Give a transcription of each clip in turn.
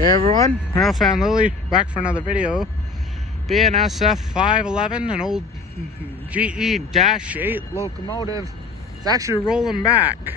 Hey everyone, Ralph and Lily back for another video. BNSF 511, an old GE-8 locomotive. It's actually rolling back.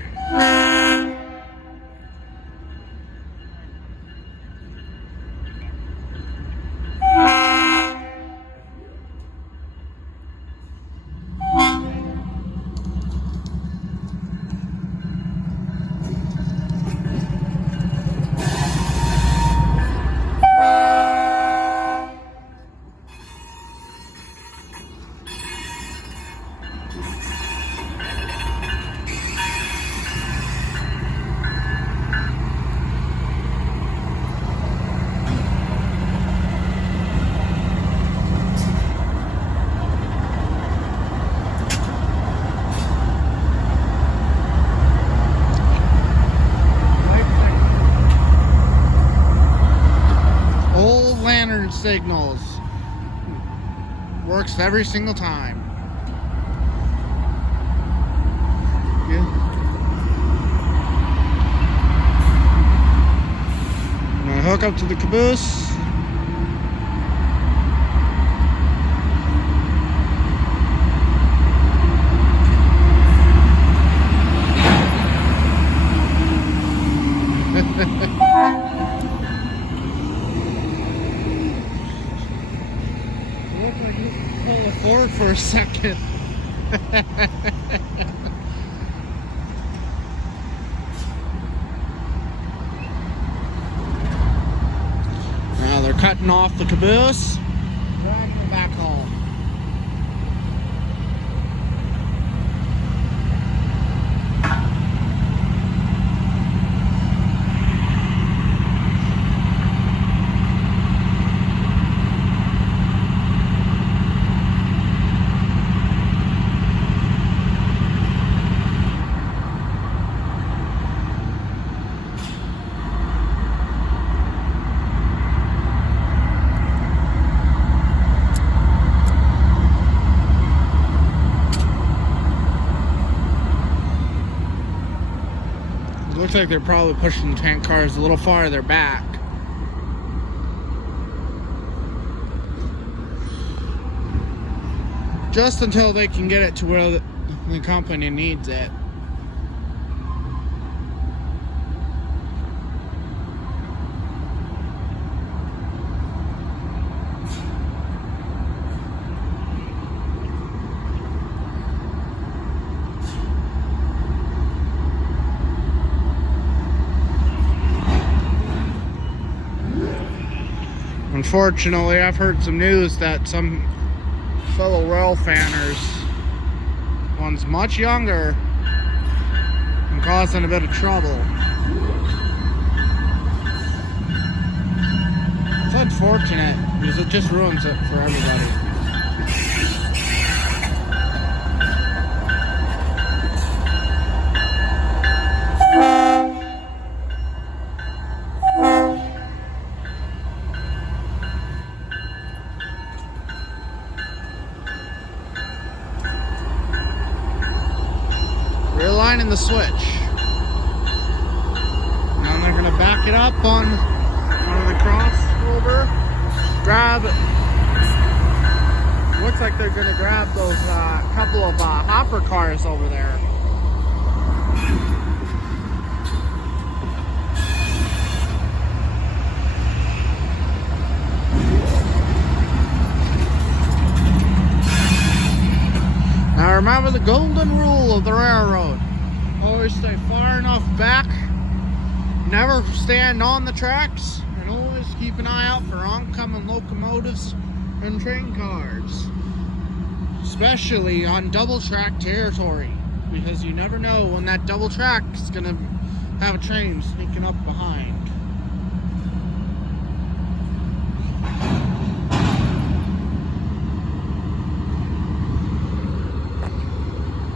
Signals works every single time. Yeah. I'm gonna hook up to the caboose. Pull it forward for a second. Now they're cutting off the caboose, dragging it back home. Looks like they're probably pushing the tank cars a little farther back. Just until they can get it to where the company needs it. Unfortunately, I've heard some news that some fellow rail fanners, one's much younger and causing a bit of trouble. It's unfortunate because it just ruins it for everybody. Realigning the switch. And then they're going to back it up on one of the crossover. Grab. Looks like they're going to grab those couple of hopper cars over there. Now remember the golden rule of the railroad. Always stay far enough back, never stand on the tracks, and always keep an eye out for oncoming locomotives and train cars. Especially on double track territory, because you never know when that double track is going to have a train sneaking up behind.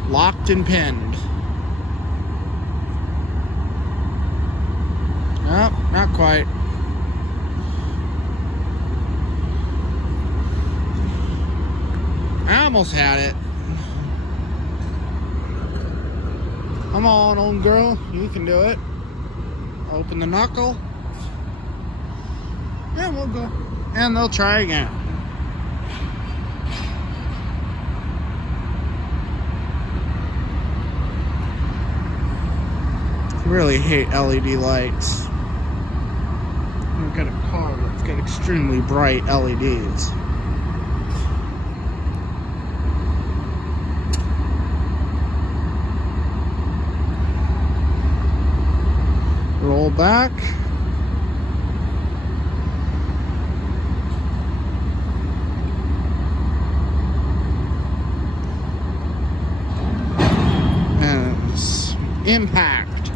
Locked and pinned. Nope, not quite. I almost had it. Come on, old girl. You can do it. Open the knuckle. Yeah, we'll go. And they'll try again. I really hate LED lights. I've got a car that's got extremely bright LEDs. Roll back. And impact.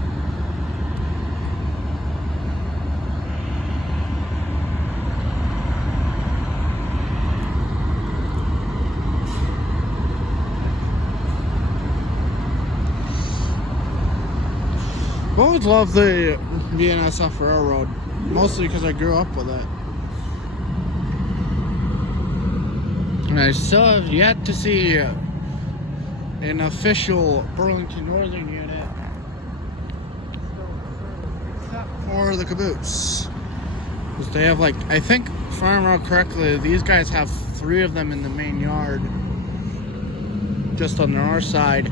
I've always loved the BNSF Railroad, mostly because I grew up with it. And I still have yet to see an official Burlington Northern unit, except for the caboose. Because they have, like, I think, if I remember correctly, these guys have 3 of them in the main yard, just on the north side.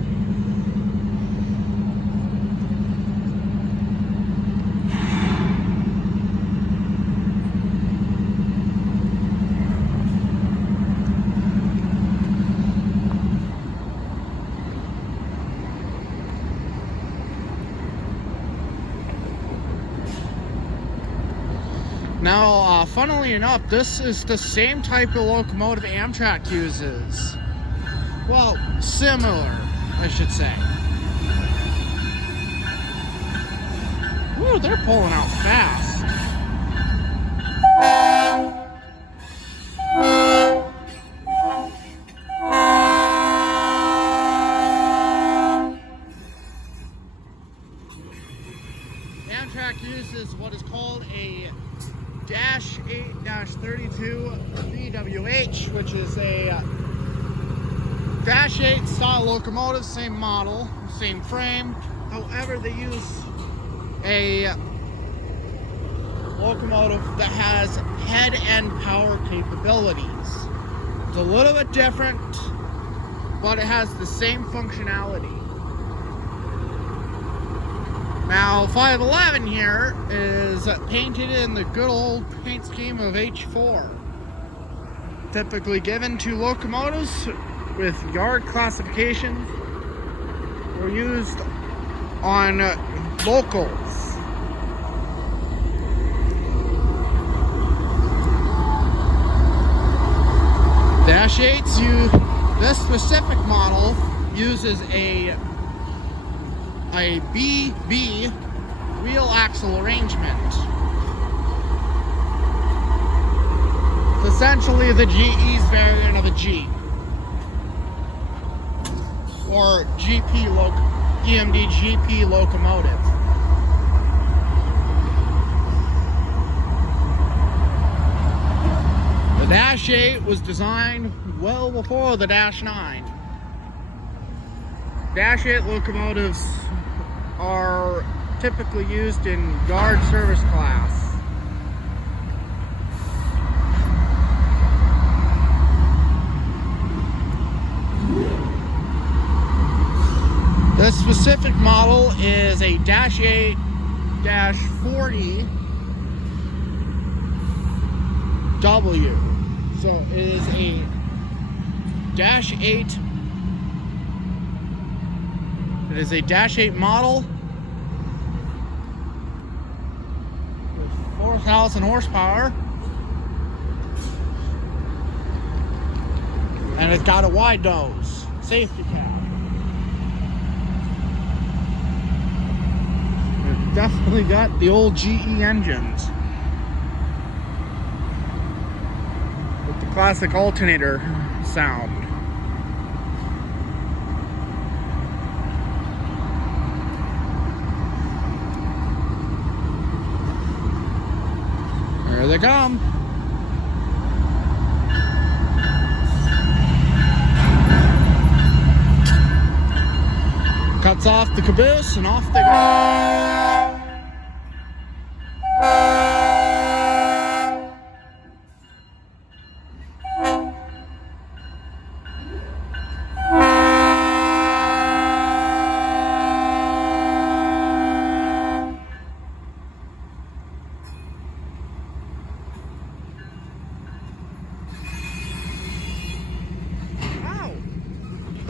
Now, funnily enough, this is the same type of locomotive Amtrak uses. Well, similar, I should say. Ooh, they're pulling out fast. Amtrak uses what is called a -8-32 VWH, which is a -8 style locomotive, same model, same frame. However, they use a locomotive that has head end power capabilities. It's a little bit different, but it has the same functionality. Now, 511 here is painted in the good old paint scheme of H4. Typically given to locomotives with yard classification or used on locals. Dash 8s, this specific model uses a BB wheel axle arrangement. It's essentially the GE's variant of a G, or EMD GP locomotive. The Dash 8 was designed well before the Dash 9. Dash 8 locomotives are typically used in yard service class. This specific model is a Dash 8-40W. So it is a Dash 8. It is a Dash 8 model with 4,000 horsepower, and it's got a wide nose safety cab. It's definitely got the old GE engines with the classic alternator sound. Here they come. Cuts off the caboose and off they go.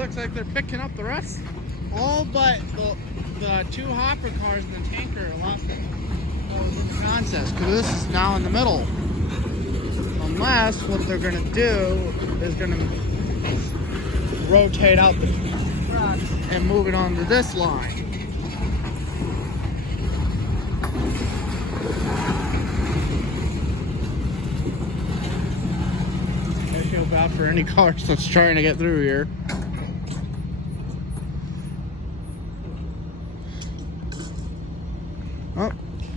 looks like they're picking up the rest. All but the 2 hopper cars and the tanker left that was in the contest, because this is now in the middle. Unless what they're going to do is going to rotate out the tracks and move it onto this line. I feel bad for any cars that's trying to get through here. Oh,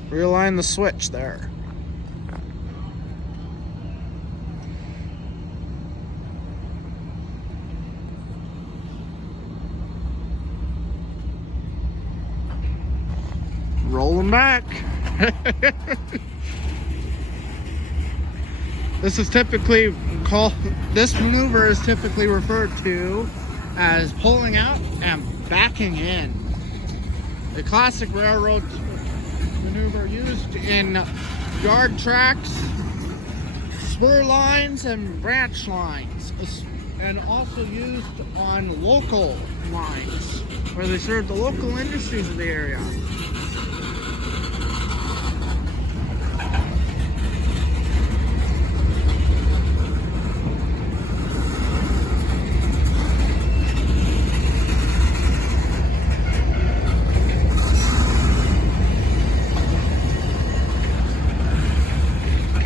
realign the switch there. Rolling back. This maneuver is typically referred to as pulling out and backing in. The classic railroad maneuver used in yard tracks, spur lines, and branch lines, and also used on local lines where they serve the local industries of the area.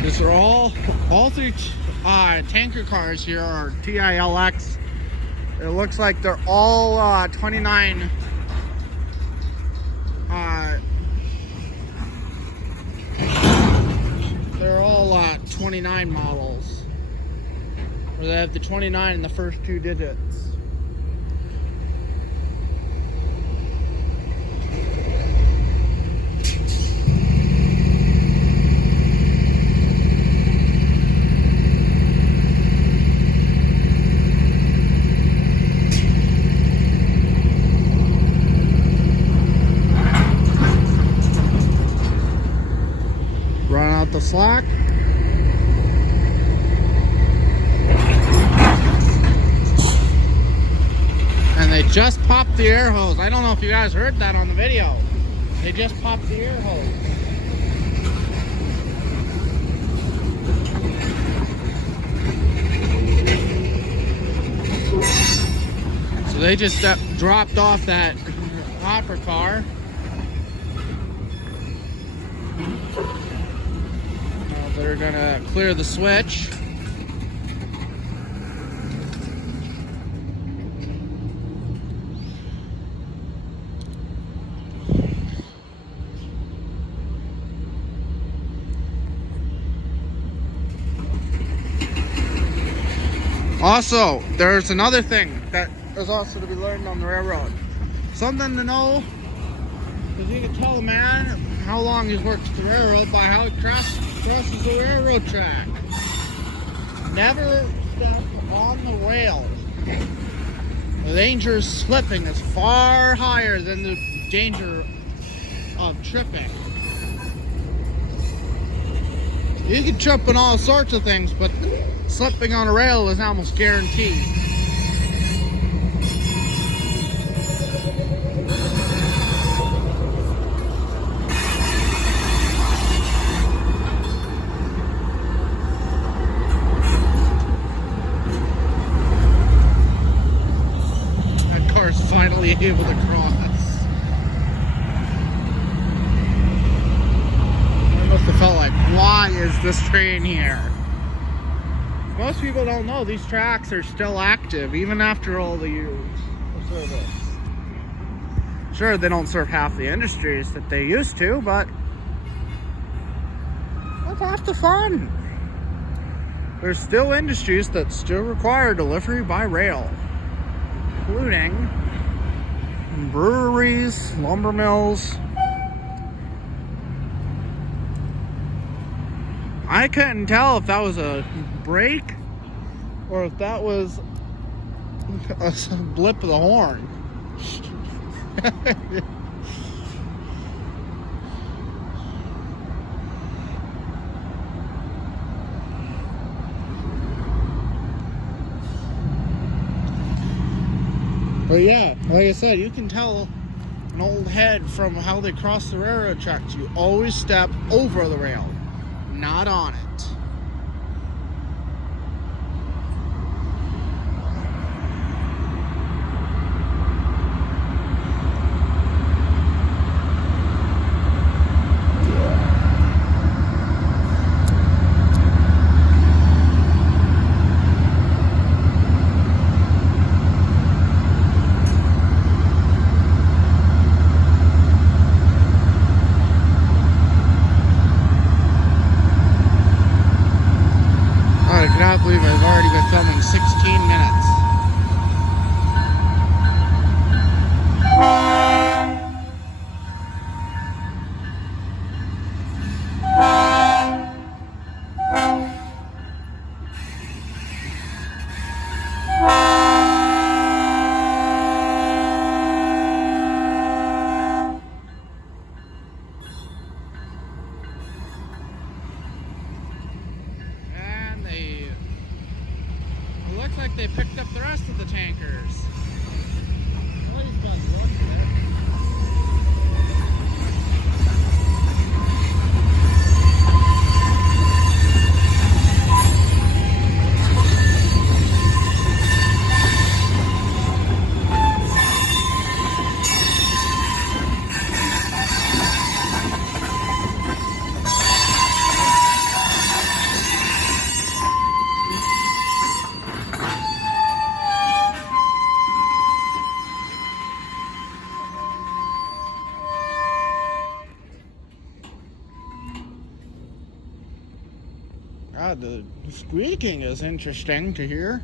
These are all 3 tanker cars here are TILX. It looks like they're all 29 they're all 29 models, where they have the 29 in the first 2 digits. Run out the slack. And they just popped the air hose. I don't know if you guys heard that on the video. They just popped the air hose. So they just dropped off that hopper car. They're gonna clear the switch. Also, there's another thing that is also to be learned on the railroad. Something to know, because you can tell a man how long he's worked the railroad by how he crosses the railroad track. Never step on the rail. The danger of slipping is far higher than the danger of tripping. You can trip on all sorts of things, but slipping on a rail is almost guaranteed. Finally able to cross. I must have felt like, why is this train here? Most people don't know these tracks are still active even after all the years of service. Sure, they don't serve half the industries that they used to, but that's half the fun. There's still industries that still require delivery by rail, including breweries, lumber mills. I couldn't tell if that was a brake or if that was a blip of the horn. But yeah, like I said, you can tell an old head from how they cross the railroad tracks. You always step over the rail, not on it. I cannot believe I've already been filming 16 minutes. Looks like they picked up the rest of the tankers. All these bugs look there. God, the squeaking is interesting to hear.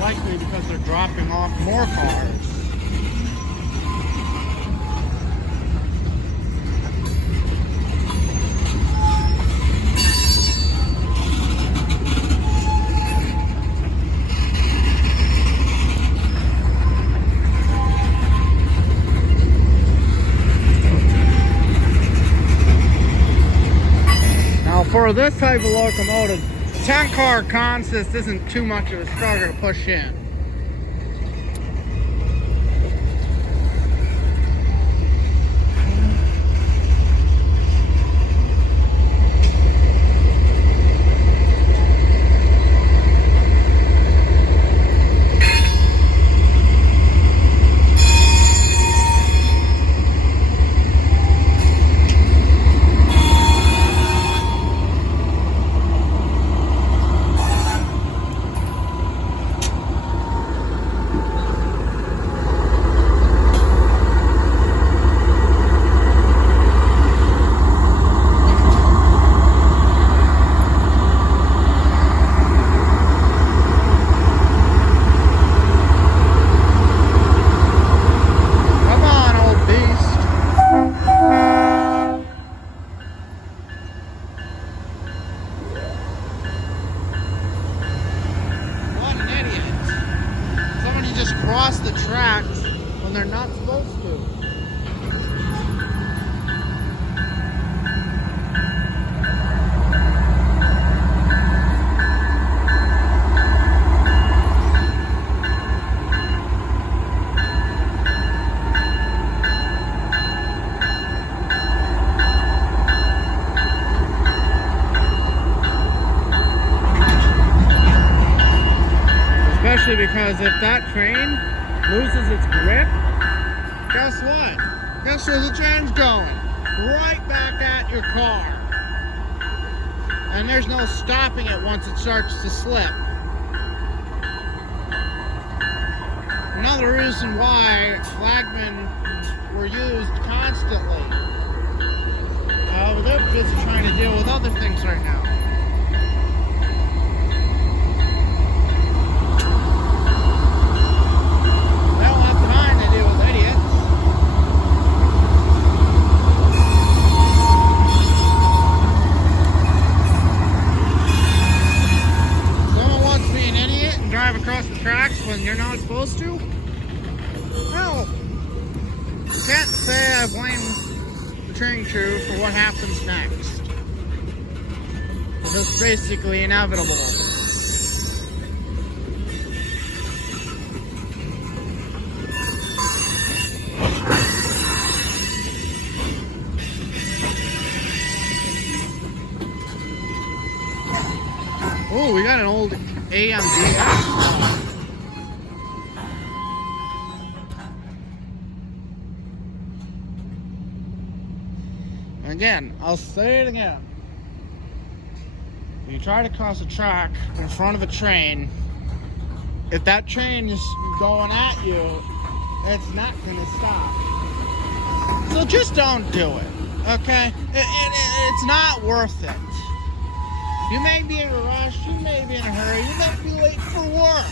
Likely because they're dropping off more cars. Now for this type of locomotive, 10-car consist isn't too much of a struggle to push in. Cross the tracks when they're not supposed to. Especially because if that train loses its grip, guess what? Guess where the train's going? Right back at your car. And there's no stopping it once it starts to slip. Another reason why flagmen were used constantly. They're busy trying to deal with other things right now. what happens next. It's basically inevitable. Oh, we got an old AMG. Again, I'll say it again. When you try to cross a track in front of a train, if that train is going at you, it's not going to stop. So just don't do it, okay? It's not worth it. You may be in a rush, you may be in a hurry, you may be late for work.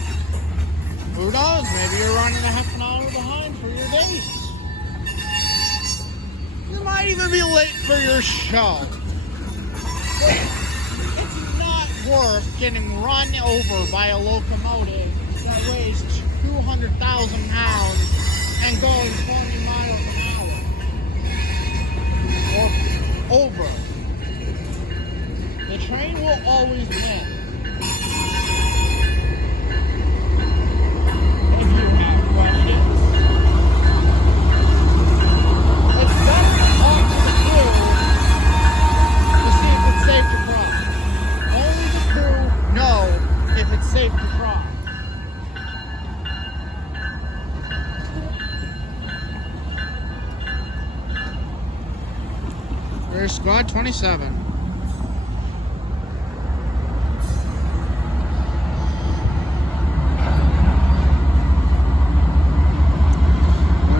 Who knows, maybe you're running a half an hour behind for your date. You might even be late for your show. It's not worth getting run over by a locomotive that weighs 200,000 pounds and going 20 miles an hour. Or over. The train will always win. If you have questions, it's better to talk to the crew to see if it's safe to cross. Only the crew know if it's safe to cross. There's squad 27.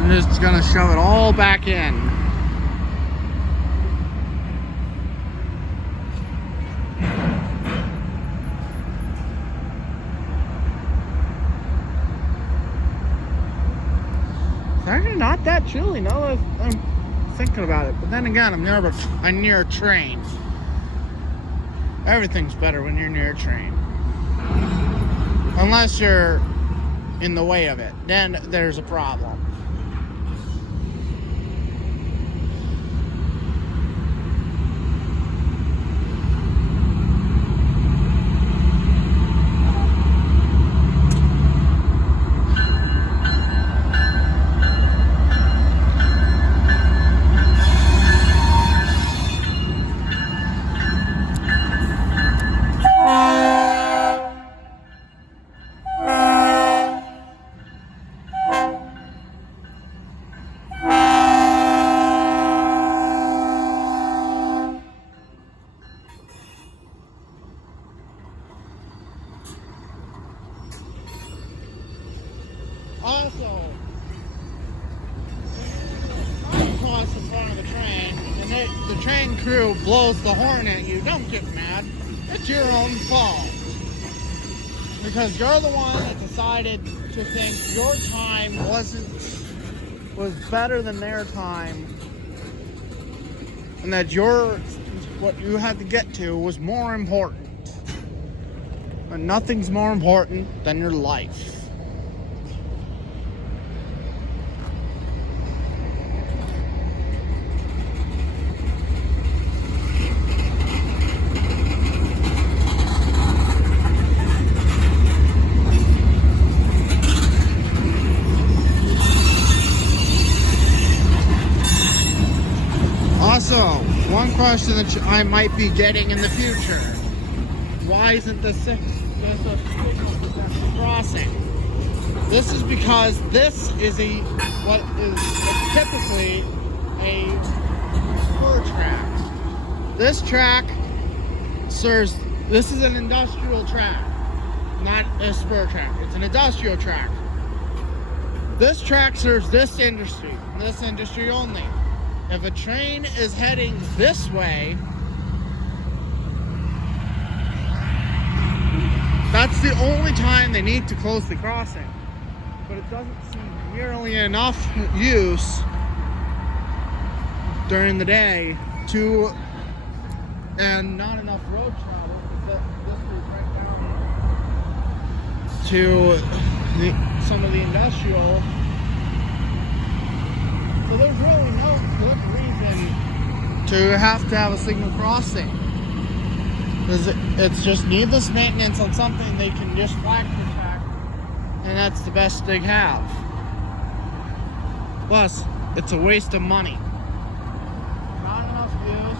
Just gonna shove it all back in. It's actually not that chilly now that I'm thinking about it. But then again, I'm near a train. Everything's better when you're near a train. Unless you're in the way of it. Then there's a problem. Also, I cross in front of the train and the train crew blows the horn at you. Don't get mad. It's your own fault. Because you're the one that decided to think your time was better than their time. And that what you had to get to was more important. And nothing's more important than your life. Also, one question that I might be getting in the future: why isn't the 6% crossing? This is because this is what is typically a spur track. This track serves. This is an industrial track, not a spur track. It's an industrial track. This track serves this industry only. If a train is heading this way, that's the only time they need to close the crossing. But it doesn't seem nearly enough use during the day and not enough road travel because this was right down to some of the industrial. So there's really no good reason to have a signal crossing. Because it's just needless maintenance on something they can just flag protect, and that's the best they have. Plus, it's a waste of money. Not enough use,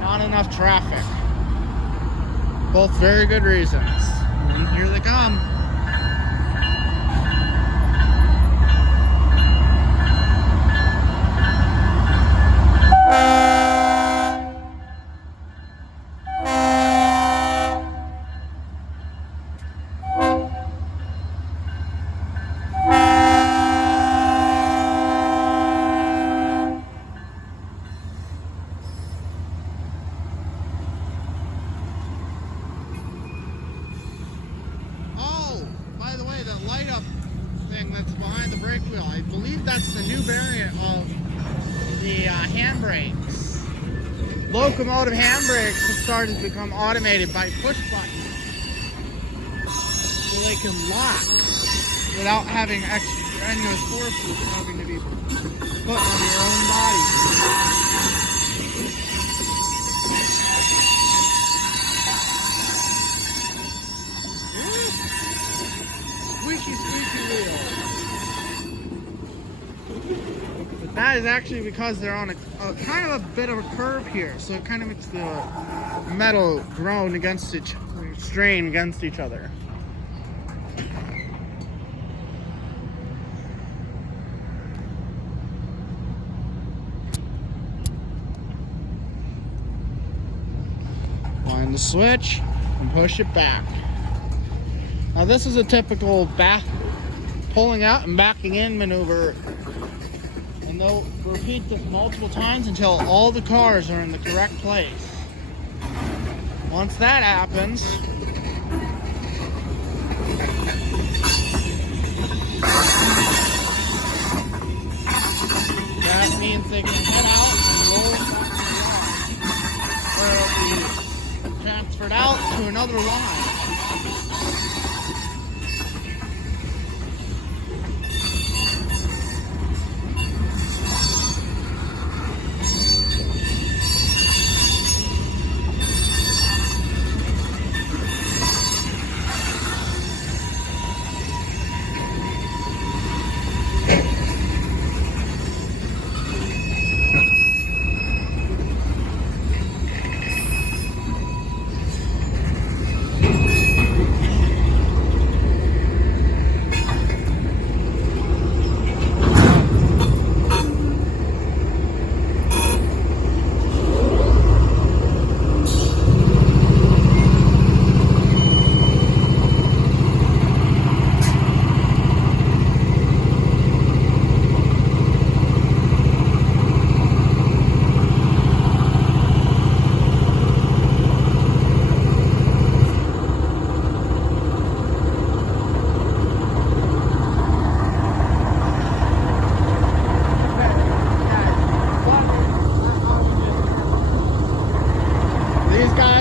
not enough traffic. Both very good reasons. And here they come. By the way, that light up thing that's behind the brake wheel, I believe that's the new variant of the handbrakes. Locomotive handbrakes have started to become automated by push buttons, so they can lock without having extraneous forces having to be put on your own body. Squeaky wheel. But that is actually because they're on a kind of a bit of a curve here, so it kind of makes the metal groan against strain against each other. Find the switch and push it back. Now this is a typical pulling out and backing in maneuver, and they'll repeat this multiple times until all the cars are in the correct place. Once that happens, that means they can head out and roll back to the yard, where it'll be transferred out to another line.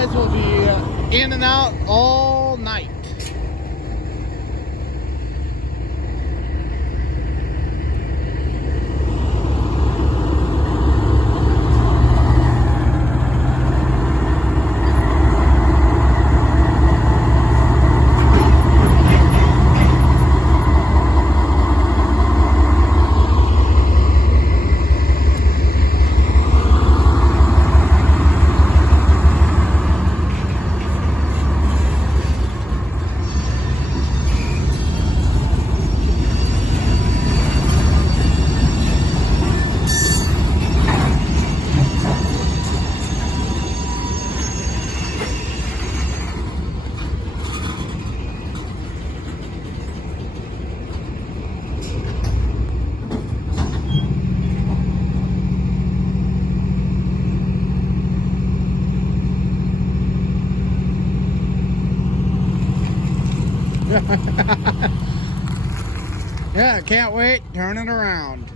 Will be in and out all night. Yeah, can't wait. Turn it around.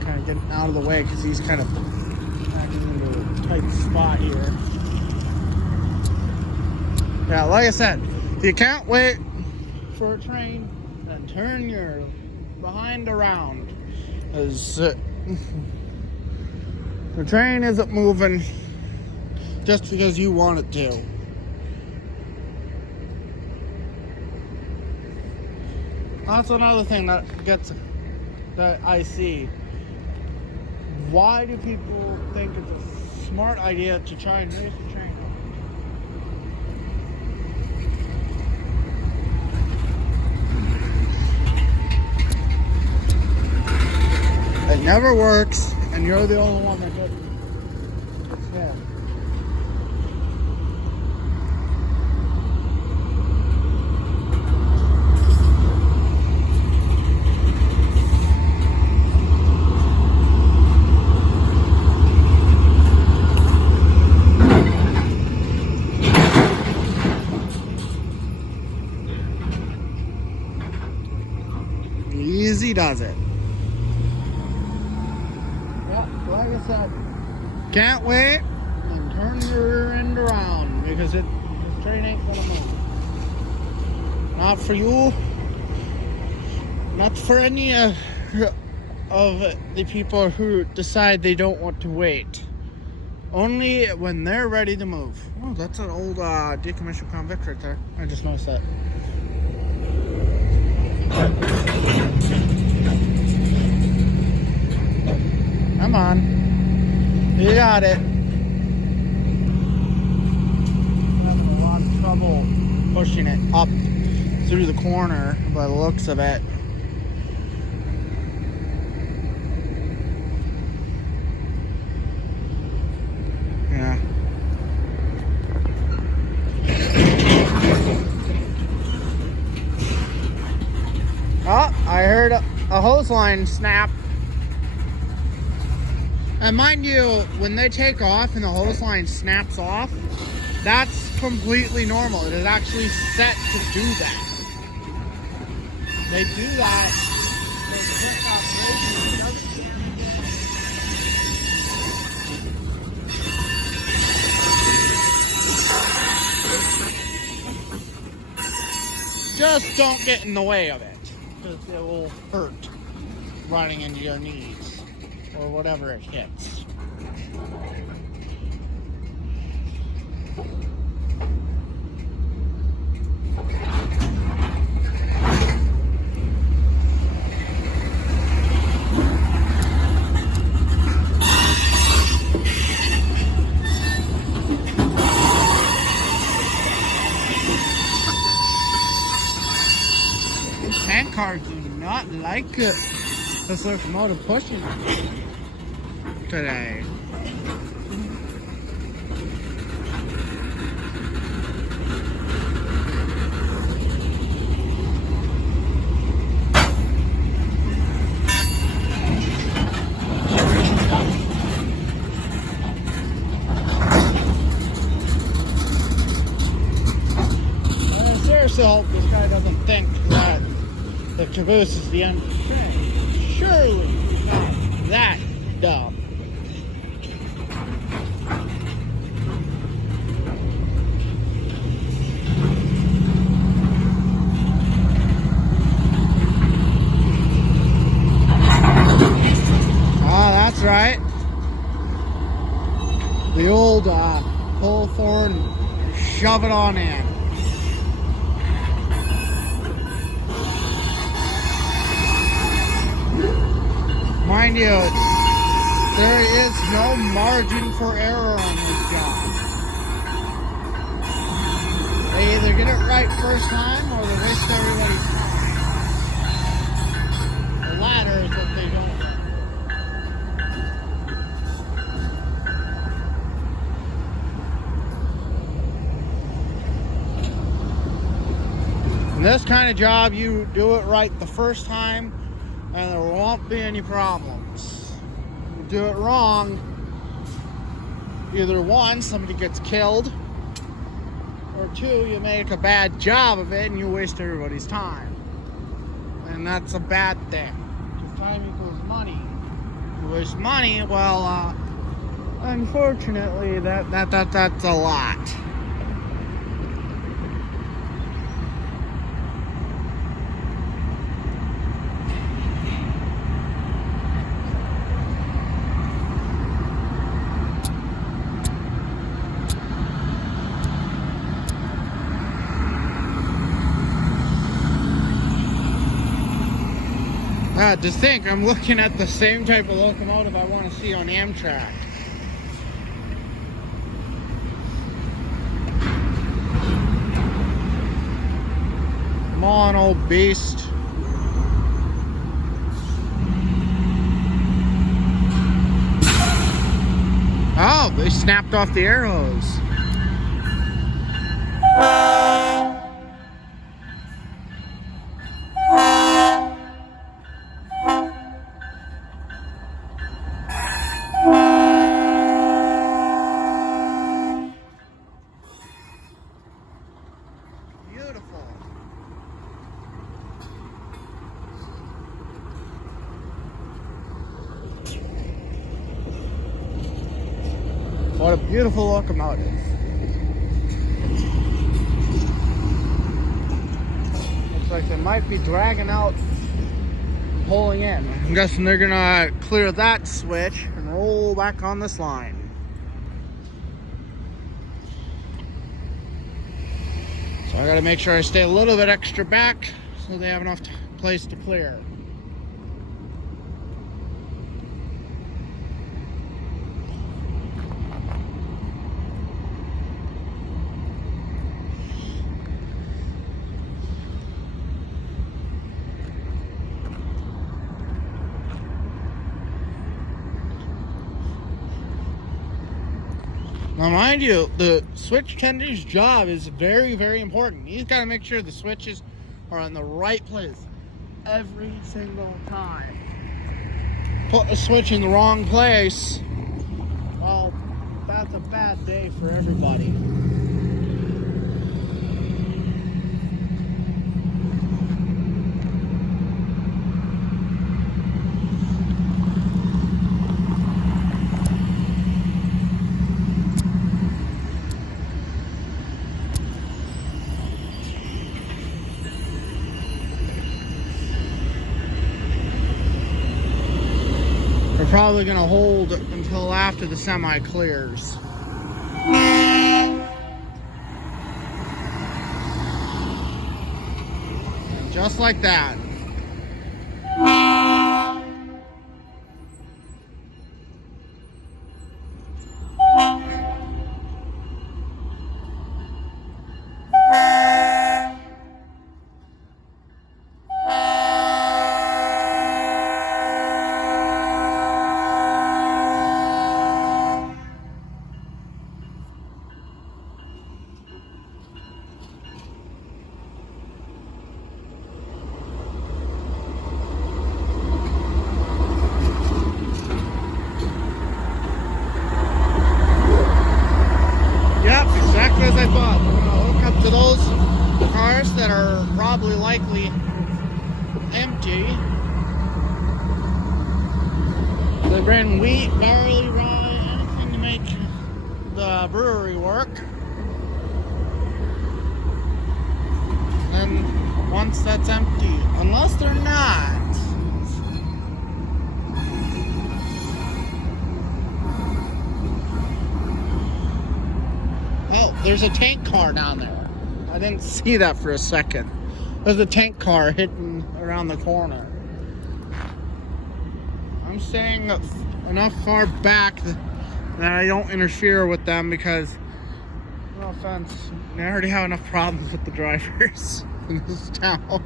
Kind of getting out of the way because he's kind of backing into a tight spot here. Yeah, like I said, if you can't wait for a train, then turn your behind around. As the train isn't moving just because you want it to. That's another thing that I see. Why do people think it's a smart idea to try and race the train? It never works, and you're the only one that does it. Yeah. Easy does it. Like I said, can't wait and turn your rear end around because this train ain't gonna move. Not for you, not for any of the people who decide they don't want to wait. Only when they're ready to move. Oh, that's an old decommissioned Crown Vic right there. I just noticed that. Come on. You got it. I'm having a lot of trouble pushing it up through the corner by the looks of it. Yeah. Oh, I heard a hose line snap. And mind you, when they take off and the hose line snaps off, that's completely normal. It is actually set to do that. They do that. They click off just don't get in the way of it, because it will hurt running into your knees or whatever it hits. Tank cars do not like this locomotive pushing today. I seriously hope this guy doesn't think that the caboose is the end of the train. Surely not that dumb. Oh, that's right. The old pull forward and shove it on in. Mind you, there is no margin for error on this job. They either get it right first time or they waste everybody's time. The latter is what they don't do. In this kind of job, you do it right the first time and there won't be any problems. You do it wrong, either one, somebody gets killed, or two, you make a bad job of it and you waste everybody's time. And that's a bad thing. Because time equals money. You waste money, well, unfortunately, that's a lot. To think I'm looking at the same type of locomotive I want to see on Amtrak. Come on, old beast. Oh, they snapped off the air hose. Beautiful. What a beautiful locomotive. Looks like they might be dragging out and pulling in. I'm guessing they're gonna clear that switch and roll back on this line. So I gotta make sure I stay a little bit extra back so they have enough place to clear. Now, mind you, the switch tender's job is very, very important. He's got to make sure the switches are in the right place every single time. Put a switch in the wrong place, well, that's a bad day for everybody. Probably gonna hold until after the semi clears. And just like that. As I thought, we're gonna hook up to those cars that are probably likely empty. They bring wheat, barley, rye, anything to make the brewery work. And once that's empty, unless they're not. There's a tank car down there. I didn't see that for a second. There's a tank car hitting around the corner. I'm staying enough far back that I don't interfere with them because, no offense, I already have enough problems with the drivers in this town.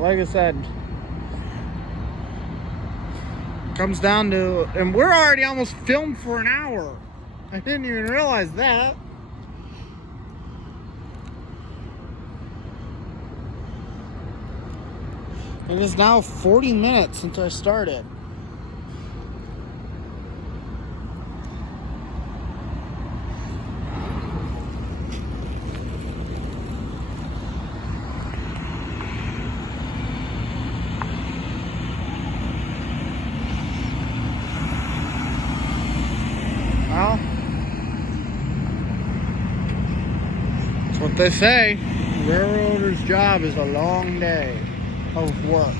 Like I said, comes down to, and we're already almost filmed for an hour. I didn't even realize that. It is now 40 minutes since I started. What they say, railroader's job is a long day of work.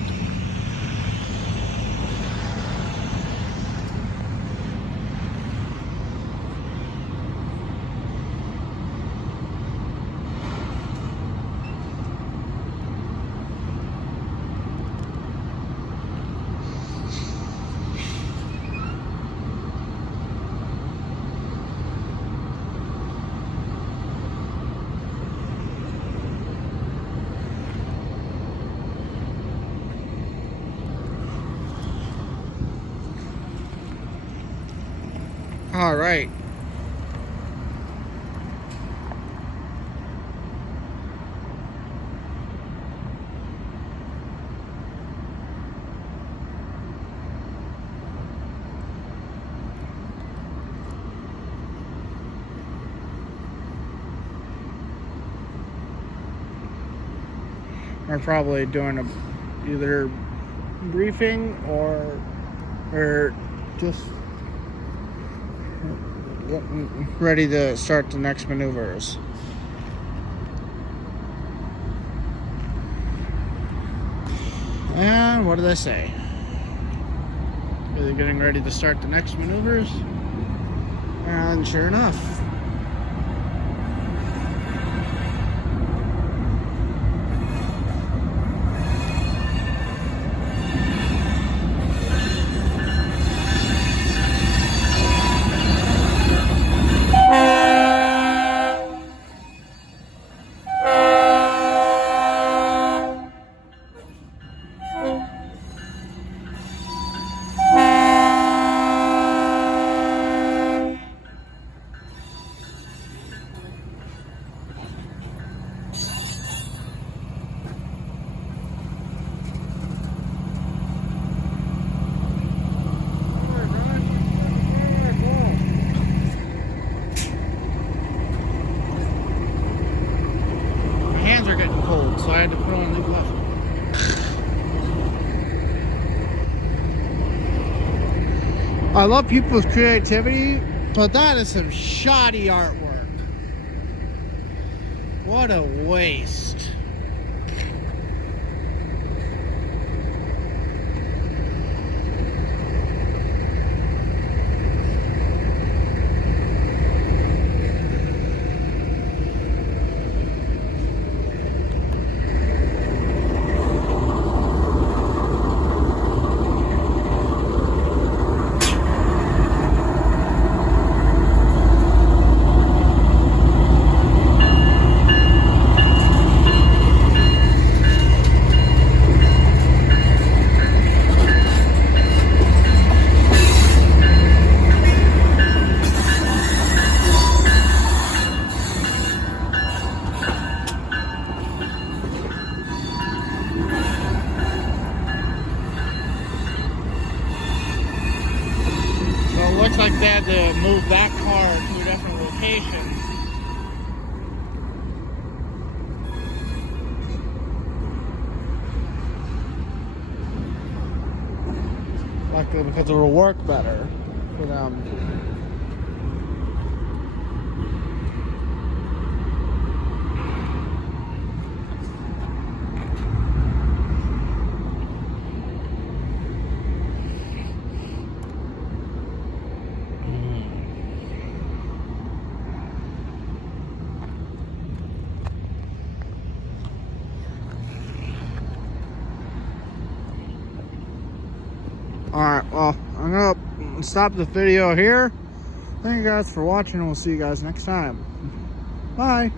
All right. We're probably doing either briefing or just getting ready to start the next maneuvers. And what did I say? Are they getting ready to start the next maneuvers? And sure enough. Are getting cold, so I had to put on new gloves. I love people with creativity, but that is some shoddy artwork. What a waste. Looks like they had to move that car to a different location. Likely because it will work better for them. Alright, well, I'm going to stop the video here. Thank you guys for watching, and we'll see you guys next time. Bye.